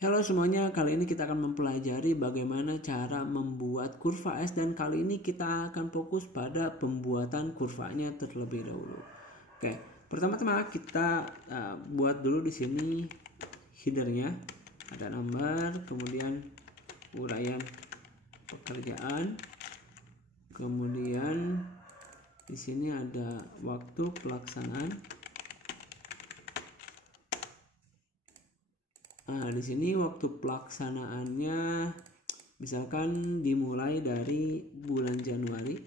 Halo semuanya, kali ini kita akan mempelajari bagaimana cara membuat kurva S dan kali ini kita akan fokus pada pembuatan kurvanya terlebih dahulu. Oke, pertama-tama kita buat dulu di sini headernya, ada nomor, kemudian uraian pekerjaan, kemudian di sini ada waktu pelaksanaan. Nah, di sini waktu pelaksanaannya misalkan dimulai dari bulan Januari.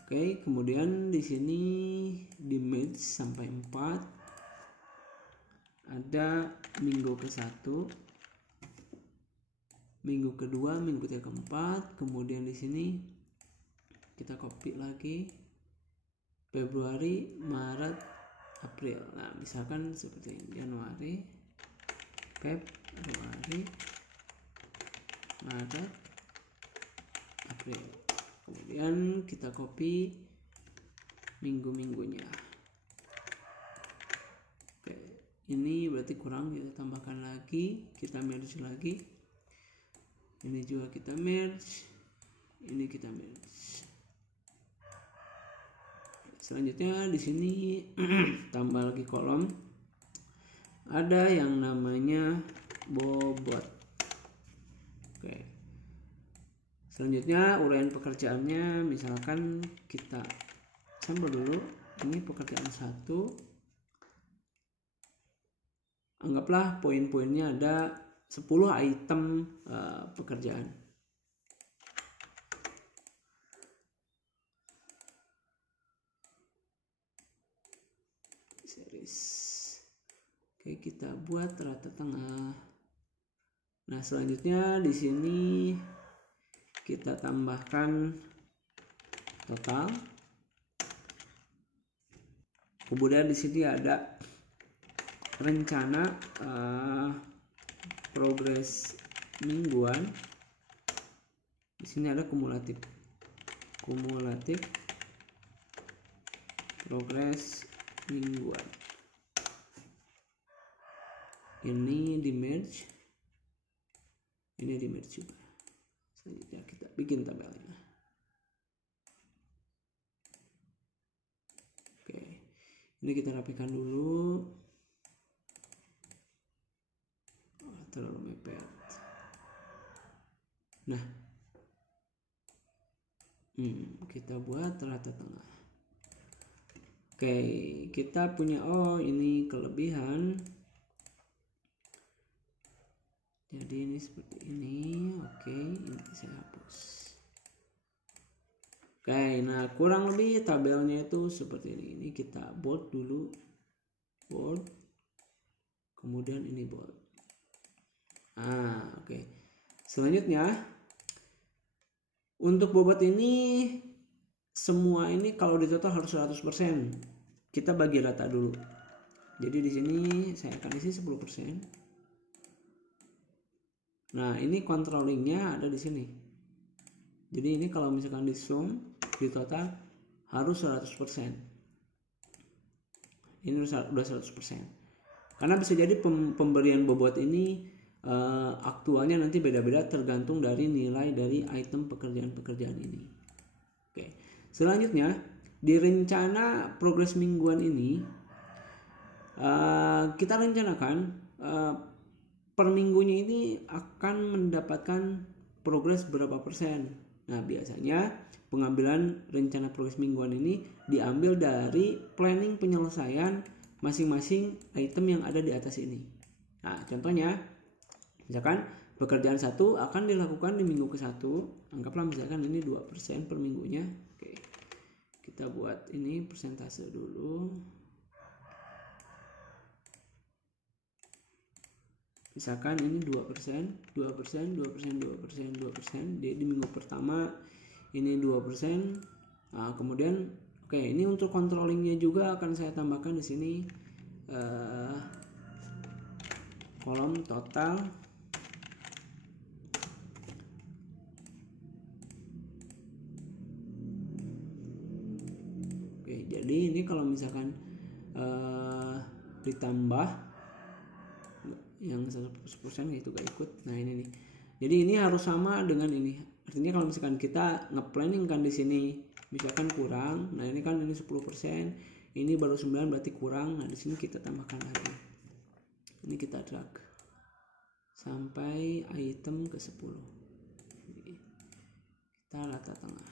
Oke, kemudian di sini di match sampai 4. Ada minggu ke-1, minggu kedua, minggu ketiga, keempat. Kemudian di sini kita copy lagi Februari, Maret, April. Nah, misalkan seperti ini, Januari, Februari, Maret, April. Kemudian kita copy minggu-minggunya. Oke, ini berarti kurang, kita tambahkan lagi, kita merge lagi. Ini juga kita merge, ini kita merge. Selanjutnya di sini tambah lagi kolom. Ada yang namanya bobot. Oke. Selanjutnya uraian pekerjaannya, misalkan kita sampel dulu. Ini pekerjaan 1. Anggaplah poin-poinnya ada 10 item pekerjaan. Series. Oke, kita buat rata tengah. Nah, selanjutnya di sini kita tambahkan total. Kemudian di sini ada rencana progres mingguan. Di sini ada kumulatif progres mingguan. Ini di merge, ini di merge juga. Selanjutnya kita bikin tabelnya. Oke, ini kita rapikan dulu. Terlalu mepet. Nah, kita buat rata tengah. Oke, kita punya ini kelebihan. Jadi ini seperti ini. Oke, ini saya hapus. Oke, nah kurang lebih tabelnya itu seperti ini. Ini kita bold dulu, bold. Kemudian ini bold. Oke. Selanjutnya untuk bobot ini semua ini kalau di total harus 100%. Kita bagi rata dulu. Jadi di sini saya akan isi 10%. Nah, ini controllingnya ada di sini. Jadi ini kalau misalkan di sum di total harus 100%. Ini udah 100%. Karena bisa jadi pemberian bobot ini aktualnya nanti beda-beda tergantung dari nilai dari item pekerjaan-pekerjaan ini. Oke. Selanjutnya di rencana progres mingguan ini kita rencanakan per minggunya ini akan mendapatkan progres berapa persen. Nah, biasanya pengambilan rencana progres mingguan ini diambil dari planning penyelesaian masing-masing item yang ada di atas ini. Nah, contohnya misalkan pekerjaan 1 akan dilakukan di minggu ke-1. Anggaplah misalkan ini 2% per minggunya. Oke. Kita buat ini persentase dulu. Misalkan ini 2%, 2%, 2%, 2%, 2%. Di minggu pertama ini 2%. Nah, kemudian oke, ini untuk controllingnya juga akan saya tambahkan di sini kolom total. Oke, jadi ini kalau misalkan ditambah yang 100% itu gak ikut. Nah ini nih, jadi ini harus sama dengan ini. Artinya kalau misalkan kita nge-planning kan di sini misalkan kurang, nah ini kan ini 10%, ini baru 9 berarti kurang. Nah di sini kita tambahkan lagi, ini kita drag sampai item ke 10, kita rata tengah.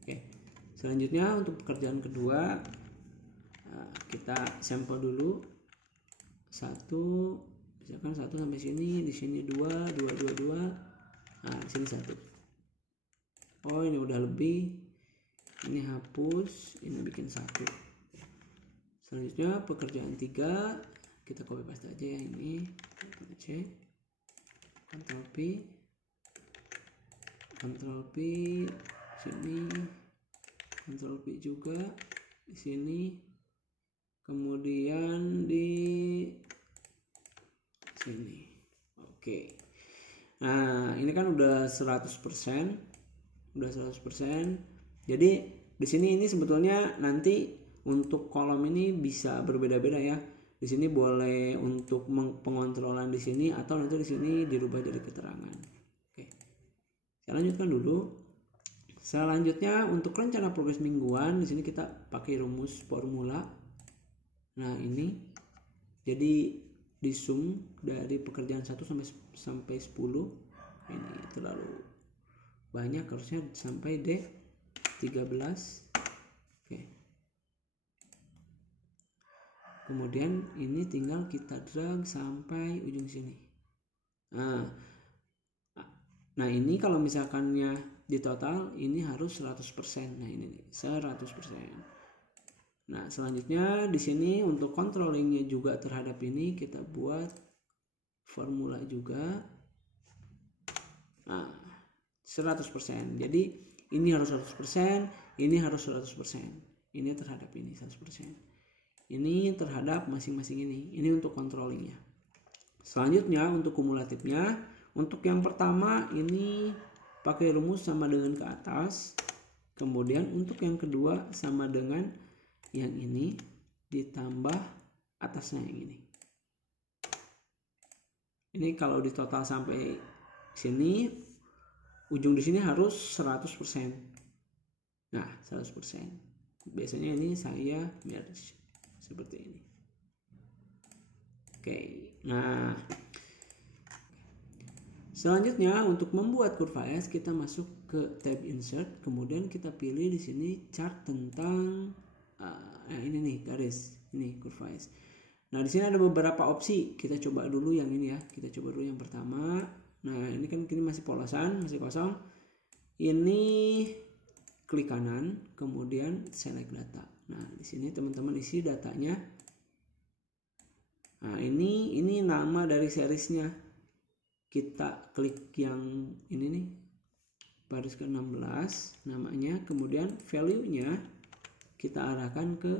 Oke, selanjutnya untuk pekerjaan kedua, kita sampel dulu. 1 misalkan 1 sampai sini, di sini 2, nah di sini 1. Oh ini udah lebih, ini hapus, ini bikin 1. Selanjutnya pekerjaan 3 kita copy paste aja ya, ini Ctrl C, Ctrl P, Ctrl P, sini, Ctrl P juga di sini, kemudian di sini. Oke. Nah, ini kan udah 100%. Udah 100%. Jadi di sini ini sebetulnya nanti untuk kolom ini bisa berbeda-beda ya. Di sini boleh untuk pengontrolan di sini, atau nanti di sini dirubah jadi keterangan. Oke. Saya lanjutkan dulu. Selanjutnya untuk rencana progres mingguan, di sini kita pakai rumus formula. Nah, ini jadi di sum dari pekerjaan 1 sampai 10. Ini terlalu banyak, harusnya sampai D13. Oke. Kemudian ini tinggal kita drag sampai ujung sini. Nah ini kalau misalkannya di total ini harus 100%. Nah ini nih 100%. Nah selanjutnya di sini untuk controllingnya juga terhadap ini kita buat formula juga. Nah 100%. Jadi ini harus 100%, ini harus 100%. Ini terhadap ini 100%. Ini terhadap masing-masing ini. Ini untuk controllingnya. Selanjutnya untuk kumulatifnya, untuk yang pertama ini pakai rumus sama dengan ke atas. Kemudian untuk yang kedua sama dengan yang ini ditambah atasnya yang ini. Ini kalau di total sampai sini, ujung di sini harus 100%. Nah, 100%. Biasanya ini saya merge seperti ini. Oke. Nah, selanjutnya untuk membuat kurva S kita masuk ke tab insert, kemudian kita pilih di sini chart tentang ini nih garis, ini kurva S. Nah, di sini ada beberapa opsi. Kita coba dulu yang ini ya. Kita coba dulu yang pertama. Nah, ini kan kini masih polosan, masih kosong. Ini klik kanan, kemudian select data. Nah, di sini teman-teman isi datanya. Nah, ini nama dari seriesnya. Kita klik yang ini nih, baris ke-16 namanya, kemudian value-nya kita arahkan ke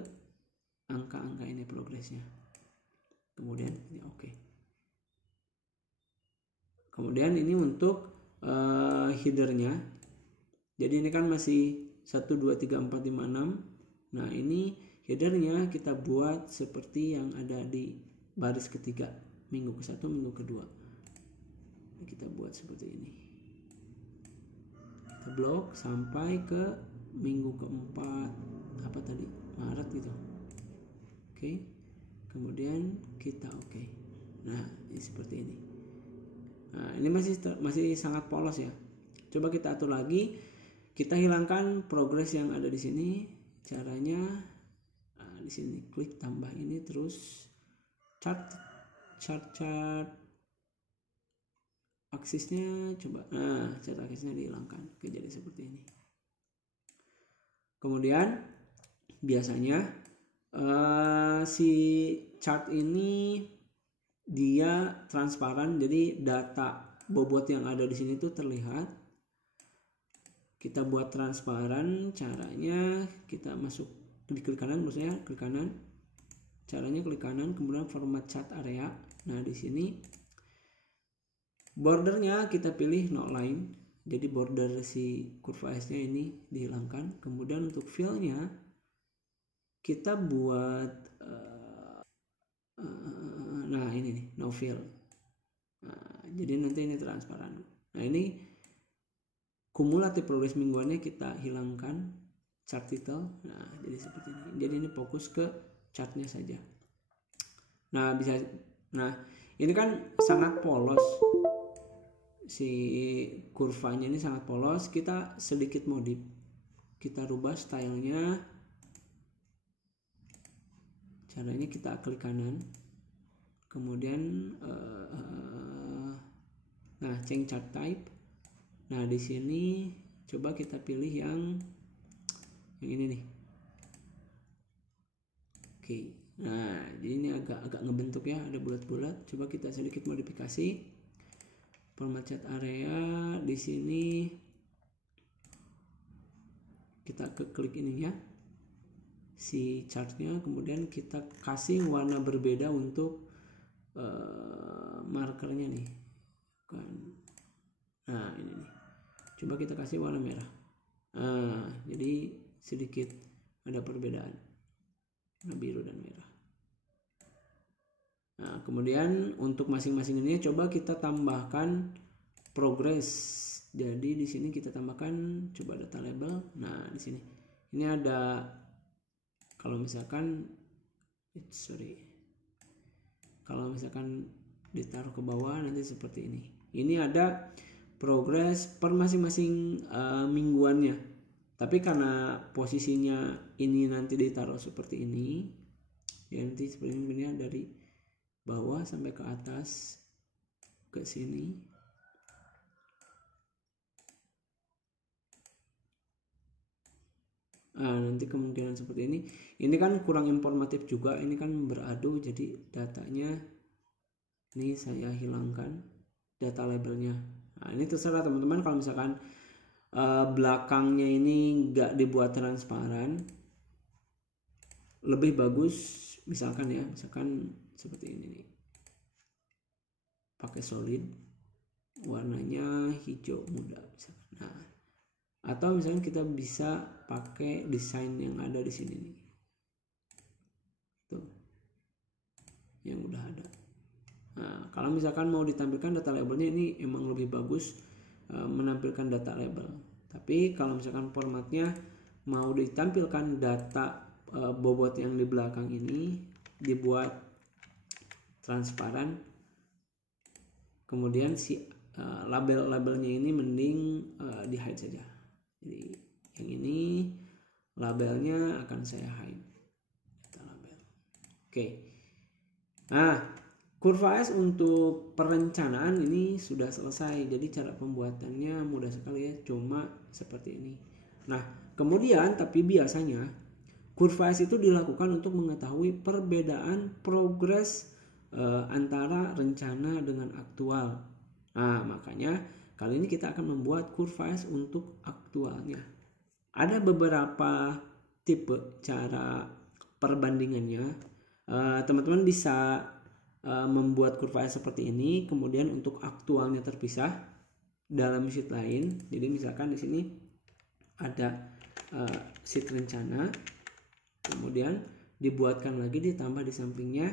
angka-angka ini progresnya. Kemudian ini oke. Kemudian ini untuk headernya. Jadi ini kan masih 1 2 3 4 5 6. Nah, ini headernya kita buat seperti yang ada di baris ketiga, minggu ke-1, minggu kedua. Kita buat seperti ini. Kita blok sampai ke minggu keempat, apa tadi, Maret gitu. Oke. Kemudian kita oke. Nah, ini seperti ini. Nah, ini masih sangat polos ya. Coba kita atur lagi. Kita hilangkan progres yang ada di sini. Caranya di sini klik tambah ini, terus chart aksisnya coba. Nah, chart aksisnya dihilangkan. Oke, jadi seperti ini. Kemudian biasanya si chart ini dia transparan, jadi data bobot yang ada di sini tuh terlihat. Kita buat transparan, caranya kita masuk di klik kanan, maksudnya klik kanan. Caranya klik kanan, kemudian format chart area. Nah, di sini bordernya kita pilih no line. Jadi border si kurva S-nya ini dihilangkan. Kemudian untuk fill-nya kita buat ini no fill. Nah, jadi nanti ini transparan. Nah, ini kumulatif progres mingguannya kita hilangkan chart title. Nah, jadi seperti ini. Jadi ini fokus ke chartnya saja. Nah, ini kan sangat polos, si kurvanya ini sangat polos. Kita sedikit modif, kita rubah stylenya. Caranya kita klik kanan, kemudian change chart type. Nah, di sini coba kita pilih yang ini nih. Oke. Nah, jadi ini agak ngebentuk ya, ada bulat-bulat. Coba kita sedikit modifikasi. Format chart area di sini kita klik ini ya, si chartnya, kemudian kita kasih warna berbeda untuk markernya nih kan. Nah, ini nih. Coba kita kasih warna merah. Nah, jadi sedikit ada perbedaan, warna biru dan merah. Nah, kemudian untuk masing-masing ini coba kita tambahkan progress. Jadi di sini kita tambahkan coba data label. Nah, di sini ini ada, kalau misalkan kalau misalkan ditaruh ke bawah nanti seperti ini. Ini ada progress per masing-masing mingguannya. Tapi karena posisinya ini nanti ditaruh seperti ini, ya nanti seperti ini dari bawah sampai ke atas ke sini. Nanti kemungkinan seperti ini. Ini kan kurang informatif juga, ini kan beradu, jadi datanya ini saya hilangkan data labelnya. Nah, ini terserah teman-teman, kalau misalkan belakangnya ini nggak dibuat transparan, lebih bagus misalkan seperti ini nih, pakai solid, warnanya hijau muda misalkan. Nah, atau misalnya kita bisa pakai desain yang ada di sini nih, tuh yang udah ada. Nah, kalau misalkan mau ditampilkan data labelnya, ini emang lebih bagus menampilkan data label. Tapi kalau misalkan formatnya mau ditampilkan data bobot yang di belakang ini dibuat transparan, kemudian si label-labelnya ini mending di hide saja. Jadi yang ini labelnya akan saya hide, data label. Oke. Nah, Curva S untuk perencanaan ini sudah selesai. Jadi cara pembuatannya mudah sekali ya, cuma seperti ini. Nah, kemudian tapi biasanya Curva S itu dilakukan untuk mengetahui perbedaan progres antara rencana dengan aktual. Nah, makanya kali ini kita akan membuat Curva S untuk aktualnya. Ada beberapa tipe cara perbandingannya. Teman-teman bisa membuat Curva S seperti ini, kemudian untuk aktualnya terpisah dalam sheet lain. Jadi misalkan di sini ada sheet rencana, kemudian dibuatkan lagi, ditambah di sampingnya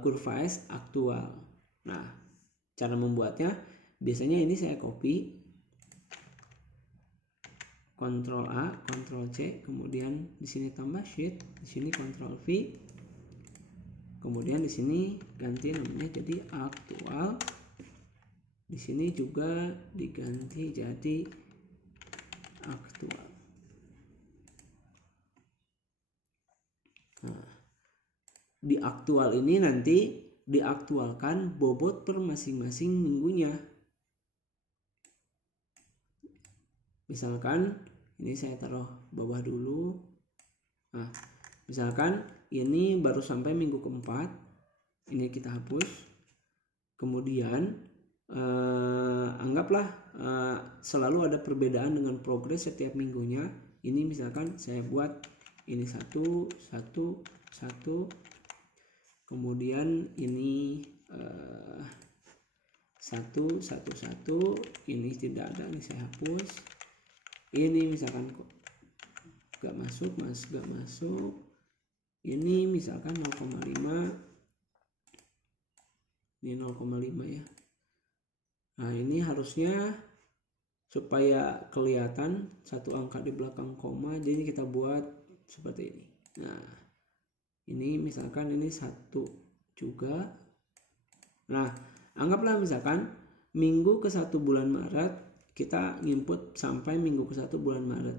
Curva S aktual. Nah, cara membuatnya biasanya ini saya copy, Ctrl A, Ctrl C, kemudian di sini tambah sheet, di sini Ctrl V, kemudian di sini ganti namanya jadi aktual, di sini juga diganti jadi aktual. Nah, di aktual ini nanti diaktualkan bobot per masing-masing minggunya. Misalkan ini saya taruh bawah dulu. Nah, misalkan ini baru sampai minggu keempat, ini kita hapus. Kemudian anggaplah selalu ada perbedaan dengan progres setiap minggunya. Ini misalkan saya buat ini 1, 1, 1, kemudian ini 1, 1, 1, ini tidak ada, ini saya hapus. Ini misalkan kok gak masuk, gak masuk. Ini misalkan 0,5, Ini 0,5 ya. Nah ini harusnya supaya kelihatan satu angka di belakang koma, jadi kita buat seperti ini. Nah ini misalkan ini 1 juga. Nah anggaplah misalkan minggu ke-1 bulan Maret kita input sampai minggu ke-1 bulan Maret.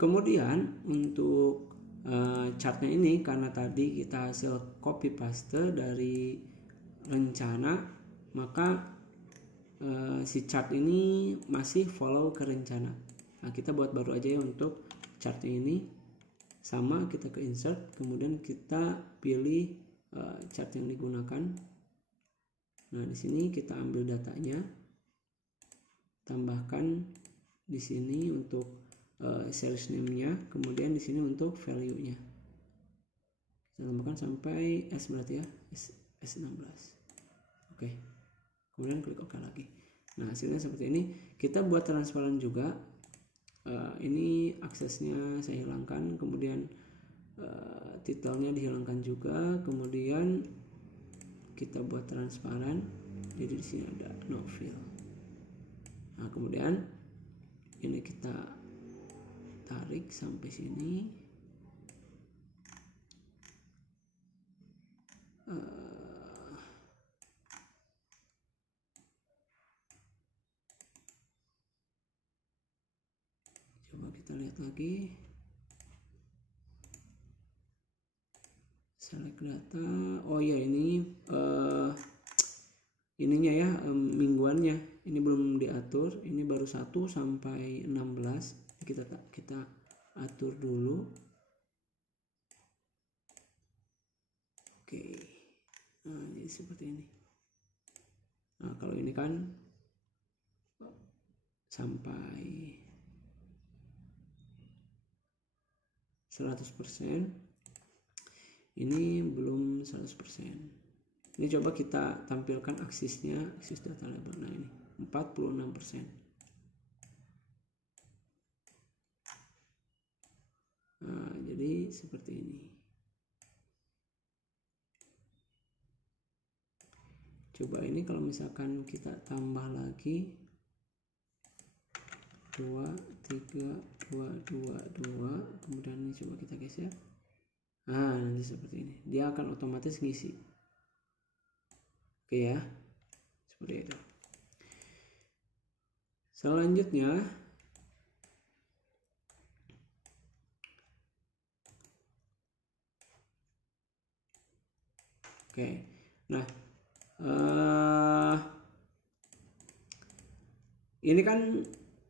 Kemudian untuk chartnya ini karena tadi kita hasil copy paste dari rencana, maka si chart ini masih follow ke rencana. Nah kita buat baru aja ya untuk chartnya ini. Sama, kita ke insert, kemudian kita pilih chart yang digunakan. Nah di sini kita ambil datanya, tambahkan di sini untuk series name-nya, kemudian di sini untuk value-nya kita tambahkan sampai S berarti ya, S16. Oke. Kemudian klik OK lagi. Nah hasilnya seperti ini. Kita buat transparan juga. Ini aksesnya saya hilangkan, kemudian titelnya dihilangkan juga, kemudian kita buat transparan. Jadi di sini ada no fill. Nah kemudian ini kita tarik sampai sini. Coba kita lihat lagi. Select data. Oh ya ini ininya ya, mingguannya ini belum diatur. Ini baru 1 sampai 16. Kita atur dulu. Oke. Nah ini seperti ini. Nah kalau ini kan sampai 100%, ini belum 100%. Ini coba kita tampilkan aksisnya, aksis data label. Nah ini 46%. Nah jadi seperti ini. Coba ini kalau misalkan kita tambah lagi 2, 3, 2, 2, 2, kemudian ini coba kita geser. Nah nanti seperti ini, dia akan otomatis ngisi. Oke ya, seperti itu. Selanjutnya oke, nah ini kan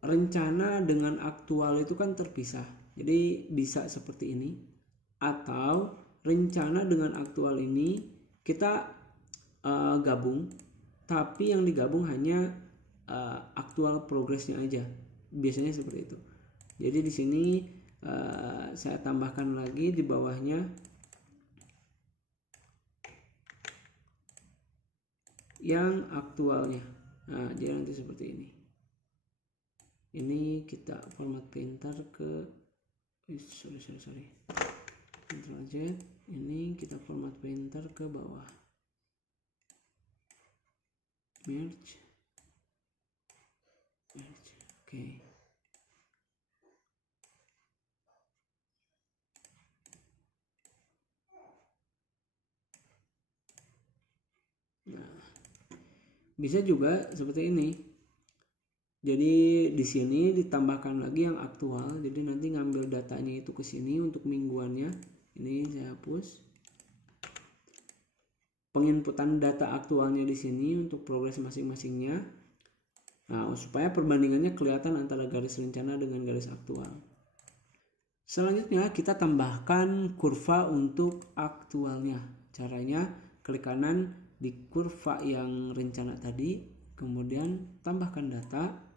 rencana dengan aktual itu kan terpisah, jadi bisa seperti ini, atau rencana dengan aktual ini kita gabung, tapi yang digabung hanya aktual progresnya aja, biasanya seperti itu. Jadi di sini saya tambahkan lagi di bawahnya yang aktualnya. Nah jadi nanti seperti ini. Ini kita format painter ke sorry Ctrl Z. Ini kita format painter ke bawah, merge. Oke. Nah bisa juga seperti ini. Jadi di sini ditambahkan lagi yang aktual. Jadi nanti ngambil datanya itu ke sini untuk mingguannya. Ini saya hapus. Penginputan data aktualnya di sini untuk progres masing-masingnya. Nah, supaya perbandingannya kelihatan antara garis rencana dengan garis aktual. Selanjutnya kita tambahkan kurva untuk aktualnya. Caranya klik kanan di kurva yang rencana tadi, kemudian tambahkan data.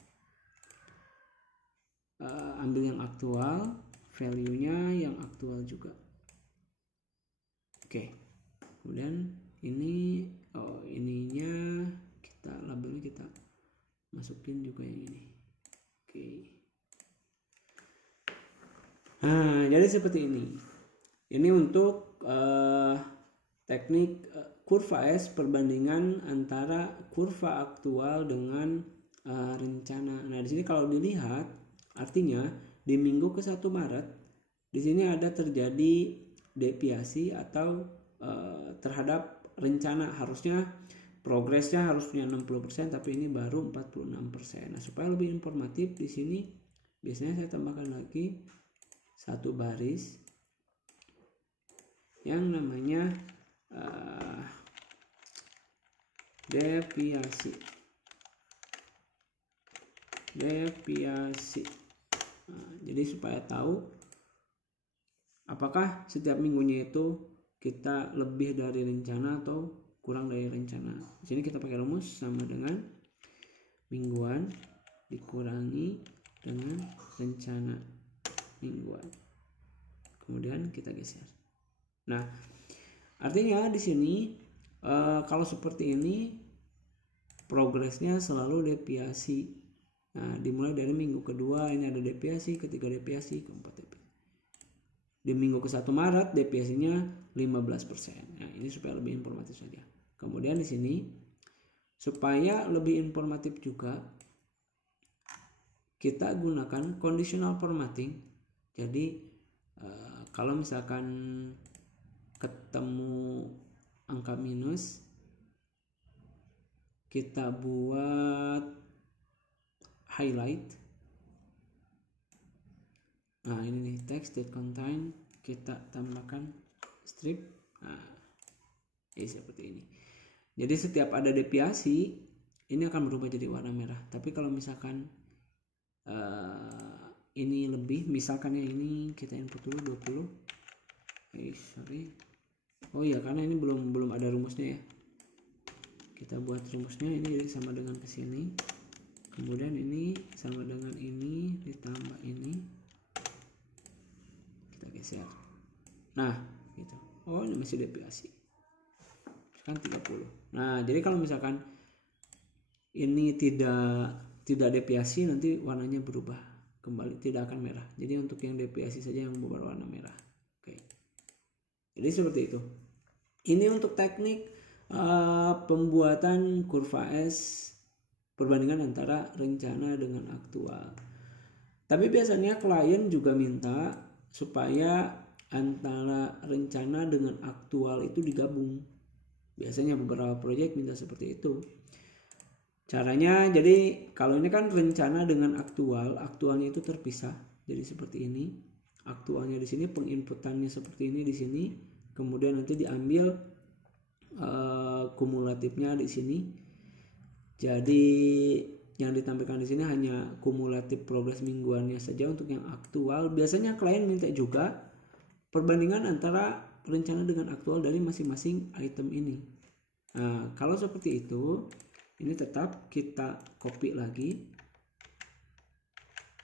Ambil yang aktual, value-nya yang aktual juga. Oke. Kemudian ini ininya kita labelnya kita masukin juga yang ini. Oke. Nah, jadi seperti ini. Ini untuk teknik kurva S, perbandingan antara kurva aktual dengan rencana. Nah, di sini kalau dilihat artinya di minggu ke-1 Maret di sini ada terjadi deviasi atau terhadap rencana. Harusnya progresnya harusnya 60%, tapi ini baru 46%. Nah, supaya lebih informatif di sini biasanya saya tambahkan lagi satu baris yang namanya deviasi. Nah, jadi supaya tahu apakah setiap minggunya itu kita lebih dari rencana atau kurang dari rencana. Di sini kita pakai rumus sama dengan mingguan dikurangi dengan rencana mingguan. Kemudian kita geser. Nah, artinya di sini kalau seperti ini progresnya selalu deviasi. Nah, dimulai dari minggu kedua ini ada deviasi, ketiga deviasi, keempat deviasi. Di minggu ke-1 Maret deviasinya 15%. Nah, ini supaya lebih informatif saja. Kemudian di sini supaya lebih informatif juga kita gunakan conditional formatting. Jadi kalau misalkan ketemu angka minus, kita buat highlight. Nah, ini nih text that contain, kita tambahkan strip. Nah, ini seperti ini. Jadi setiap ada deviasi ini akan berubah jadi warna merah. Tapi kalau misalkan ini lebih, misalkan ini kita input dulu 20. Sorry. Oh iya, karena ini belum ada rumusnya ya. Kita buat rumusnya, ini jadi sama dengan kesini. Kemudian ini sama dengan ini ditambah ini. Kita geser. Nah, gitu. Oh, ini masih deviasi. Kan 30. Nah, jadi kalau misalkan ini tidak deviasi, nanti warnanya berubah kembali, tidak akan merah. Jadi untuk yang deviasi saja yang berwarna merah. Oke. Jadi seperti itu. Ini untuk teknik pembuatan kurva S, perbandingan antara rencana dengan aktual. Tapi biasanya klien juga minta supaya antara rencana dengan aktual itu digabung. Biasanya beberapa proyek minta seperti itu. Caranya, jadi kalau ini kan rencana dengan aktualnya itu terpisah. Jadi seperti ini. Aktualnya di sini, penginputannya seperti ini di sini. Kemudian nanti diambil kumulatifnya di sini. Jadi yang ditampilkan di sini hanya kumulatif progres mingguannya saja untuk yang aktual. Biasanya klien minta juga perbandingan antara rencana dengan aktual dari masing-masing item ini. Nah, kalau seperti itu, ini tetap kita copy lagi.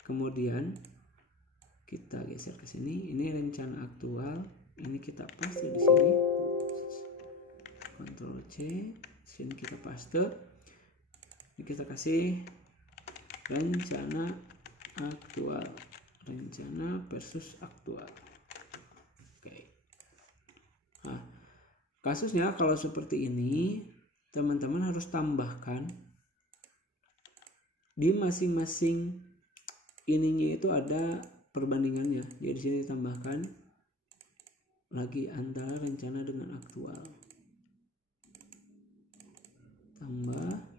Kemudian kita geser ke sini. Ini rencana aktual. Ini kita paste di sini. Ctrl C. Sini kita paste. Ini kita kasih rencana aktual. Rencana versus aktual. Oke. Nah, kasusnya kalau seperti ini, teman-teman harus tambahkan di masing-masing ininya itu ada perbandingannya. Jadi di sini ditambahkan lagi antara rencana dengan aktual. Tambah.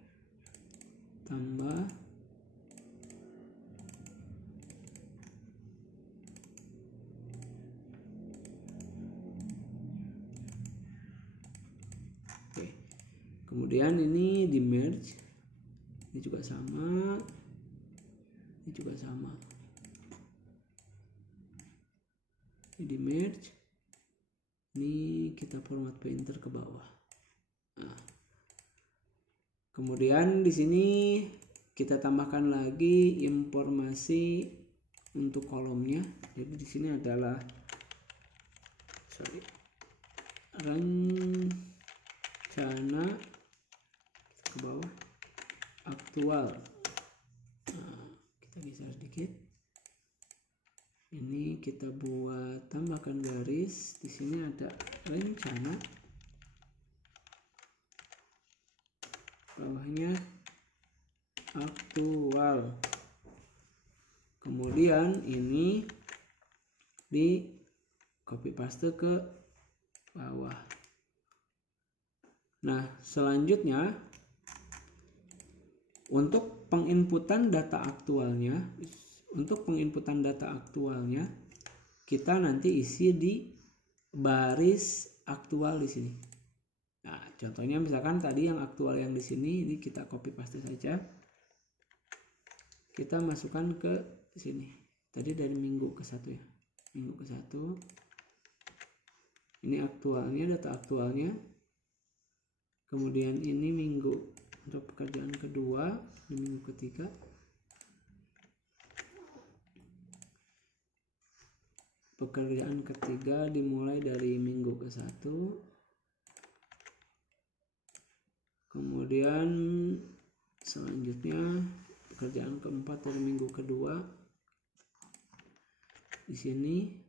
Kemudian ini di merge, ini juga sama, ini juga sama, ini di merge, ini kita format painter ke bawah. Nah, kemudian di sini kita tambahkan lagi informasi untuk kolomnya. Jadi di sini adalah rencana ke bawah aktual. Nah, kita geser sedikit. Ini kita buat tambahkan garis. Di sini ada rencana bawahnya aktual. Kemudian ini di copy paste ke bawah. Nah, selanjutnya untuk penginputan data aktualnya, kita nanti isi di baris aktual di sini. Nah, contohnya misalkan tadi yang aktual yang di sini, ini kita copy paste saja. Kita masukkan ke sini. Tadi dari minggu ke 1 ya. Minggu ke 1. Ini aktualnya, data aktualnya. Kemudian ini minggu untuk pekerjaan kedua, di minggu ketiga. Pekerjaan ketiga dimulai dari minggu ke 1. Kemudian selanjutnya pekerjaan keempat dari minggu kedua. Di sini.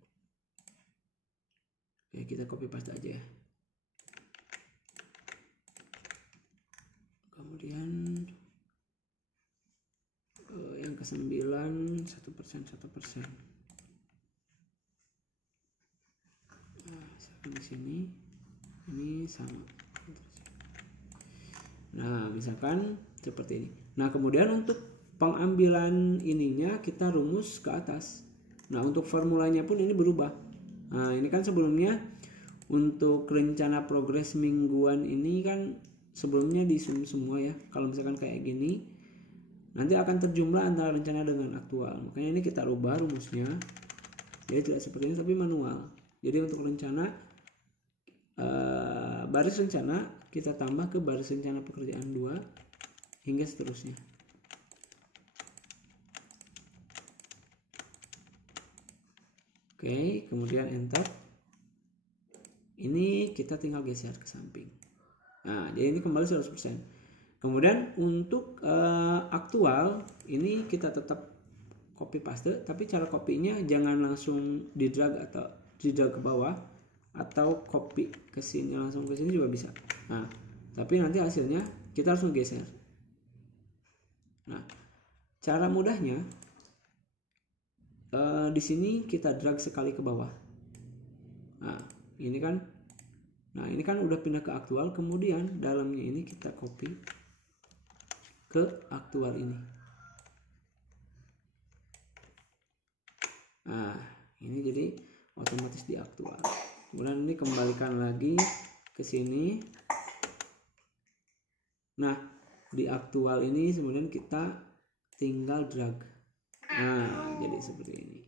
Oke, kita copy paste aja ya. Kemudian yang ke-9 1%. Nah, misalkan di sini ini sama. Nah, misalkan seperti ini. Nah, kemudian untuk pengambilan ininya kita rumus ke atas. Nah, untuk formulanya pun ini berubah. Nah, ini kan sebelumnya untuk rencana progres mingguan ini kan sebelumnya di sum semua ya. Kalau misalkan kayak gini, nanti akan terjumlah antara rencana dengan aktual. Makanya ini kita rubah rumusnya. Jadi tidak seperti ini tapi manual. Jadi untuk rencana baris rencana kita tambah ke baris rencana pekerjaan 2 hingga seterusnya. Oke, kemudian enter. Ini kita tinggal geser ke samping. Nah, jadi ini kembali 100%. Kemudian untuk aktual ini kita tetap copy paste, tapi cara copy-nya jangan langsung di drag atau di drag ke bawah, atau copy ke sini langsung ke sini juga bisa. Nah, tapi nanti hasilnya kita harus menggeser. Nah, cara mudahnya di sini kita drag sekali ke bawah. Nah, ini kan udah pindah ke aktual, kemudian dalamnya ini kita copy ke aktual ini. Nah, ini jadi otomatis di aktual. Kemudian ini kembalikan lagi ke sini. Nah, di aktual ini kemudian kita tinggal drag. Nah, jadi seperti ini.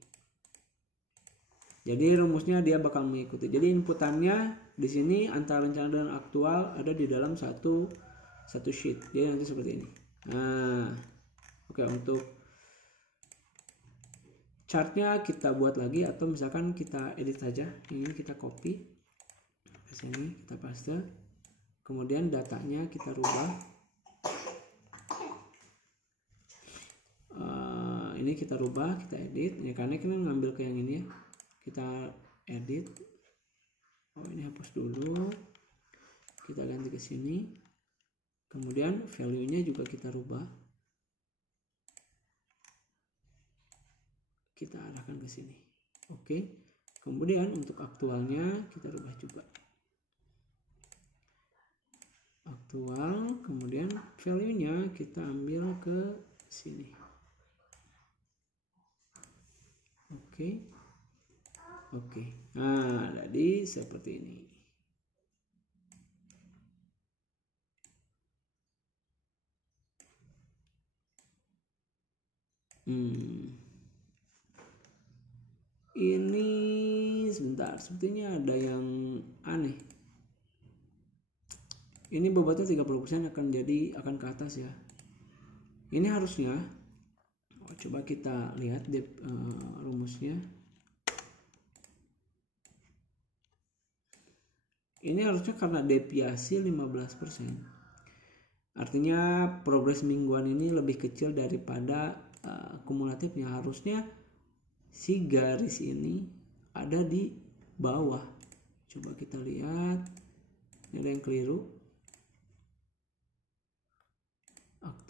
Jadi rumusnya dia bakal mengikuti. Jadi inputannya di sini antara rencana dan aktual ada di dalam satu sheet. Jadi nanti seperti ini. Nah, oke, untuk chartnya kita buat lagi atau misalkan kita edit saja. Ini kita copy ke sini, kita paste. Kemudian datanya kita rubah. Ini kita rubah, kita edit. Ya, karena kita ngambil ke yang ini ya. Kita edit. Oh, ini hapus dulu. Kita ganti ke sini. Kemudian value-nya juga kita rubah. Kita arahkan ke sini. Oke. Kemudian untuk aktualnya kita rubah juga. Aktual, kemudian value-nya kita ambil ke sini. Oke. Nah, jadi seperti ini. Ini sebentar, sepertinya ada yang aneh. Ini bobotnya 30% akan ke atas ya. Ini harusnya coba kita lihat rumusnya. Ini harusnya karena deviasi 15%. Artinya progres mingguan ini lebih kecil daripada kumulatifnya. Harusnya si garis ini ada di bawah. Coba kita lihat. Ini ada yang keliru.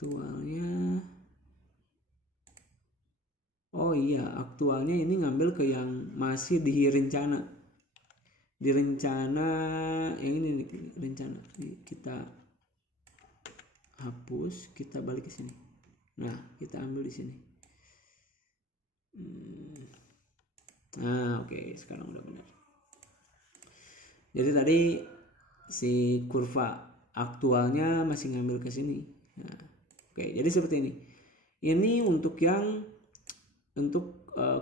aktualnya, oh iya, aktualnya ini ngambil ke yang masih di rencana. Di rencana yang ini nih, rencana. Kita hapus, kita balik ke sini. Nah, kita ambil di sini. Nah, oke, sekarang udah benar. Jadi tadi si kurva aktualnya masih ngambil ke sini. Nah, oke, jadi seperti ini. Ini untuk yang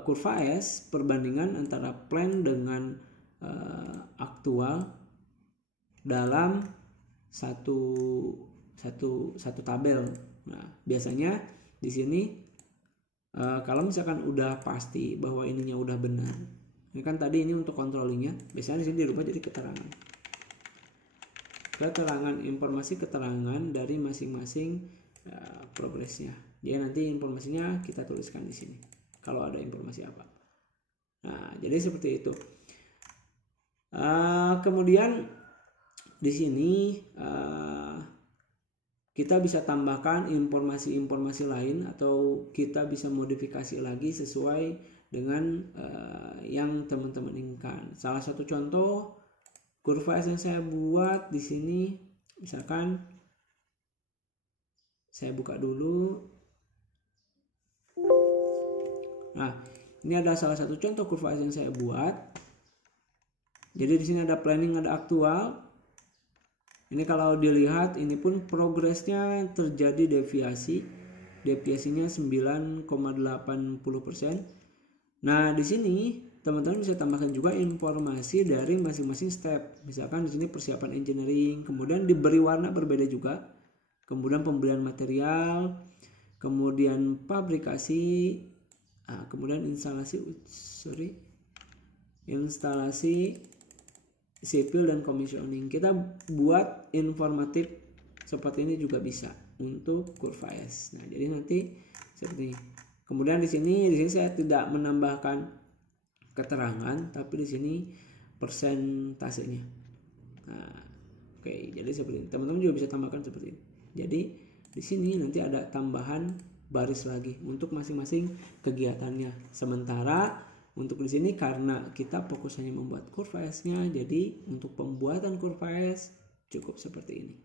kurva S, perbandingan antara plan dengan aktual dalam satu tabel. Nah, biasanya di sini kalau misalkan udah pasti bahwa ininya udah benar, ini kan tadi ini untuk controllingnya, biasanya di sini dirubah jadi keterangan informasi keterangan dari masing-masing progresnya. Jadi nanti informasinya kita tuliskan di sini kalau ada informasi apa. Nah, jadi seperti itu. Kemudian di sini kita bisa tambahkan informasi-informasi lain atau kita bisa modifikasi lagi sesuai dengan yang teman-teman inginkan. Salah satu contoh kurva S yang saya buat di sini, misalkan saya buka dulu. Nah, ini ada salah satu contoh kurva S yang saya buat. Jadi di sini ada planning, ada aktual. Ini kalau dilihat ini pun progresnya terjadi deviasinya 9,80%. Nah, di sini teman-teman bisa tambahkan juga informasi dari masing-masing step. Misalkan di sini persiapan engineering, kemudian diberi warna berbeda juga. Kemudian pembelian material, kemudian fabrikasi, kemudian instalasi sipil dan commissioning. Kita buat informatif seperti ini juga bisa untuk kurva S. Nah, jadi nanti seperti ini. Kemudian di sini saya tidak menambahkan keterangan, tapi di sini persentasenya. Nah, oke, jadi seperti ini. Teman-teman juga bisa tambahkan seperti ini. Jadi di sini nanti ada tambahan baris lagi untuk masing-masing kegiatannya. Sementara untuk di sini karena kita fokus hanya membuat kurva S-nya, jadi untuk pembuatan kurva S cukup seperti ini.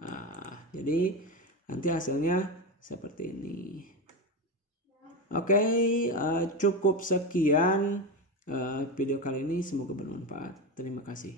Nah, jadi nanti hasilnya seperti ini. Oke, cukup sekian video kali ini, semoga bermanfaat. Terima kasih.